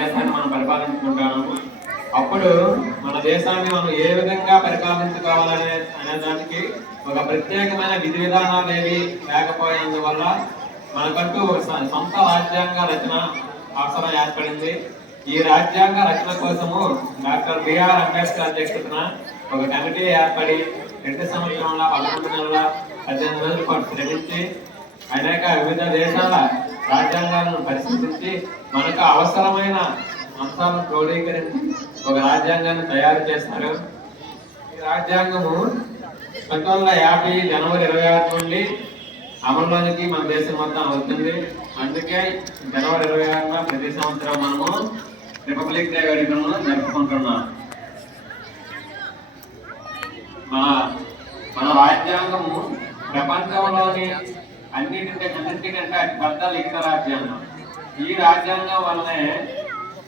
దేశాన్ని మనం పరిపాలించుకుంటాము. అప్పుడు మన దేశాన్ని మనం ఏ విధంగా పరిపాలించుకోవాలనే దానికి ఒక ప్రత్యేకమైన విధి విధానాలు ఏవి లేకపోయినందువల్ల మనకంటూ సొంత రాజ్యాంగ రచన అవసరం ఏర్పడింది. ఈ రాజ్యాంగ రచన కోసము డాక్టర్ బిఆర్ అంబేద్కర్ అధ్యక్షతన ఒక కమిటీ ఏర్పడి 2 సంవత్సరాల 11 నెలల 18 రోజుల పాటు శ్రమించి అనేక వివిధ దేశాల రాజ్యాంగాలను పరిశీలించి మనకు అవసరమైన అంశాలను క్రోడీకరించి ఒక రాజ్యాంగాన్ని తయారు చేస్తారు. ఈ రాజ్యాంగము 1950 జనవరి 26 నుండి అమల్లోనికి మన దేశం మొత్తం అవుతుంది. అందుకే జనవరి 26న ప్రతి సంవత్సరం మనము రిపబ్లిక్ డే వేడుకలను జరుపుకుంటున్నాం. మన రాజ్యాంగము ప్రపంచంలోని అన్నిటికంటే అతి పెద్ద లిఖిత రాజ్యాంగం. ఈ రాజ్యాంగం వల్లనే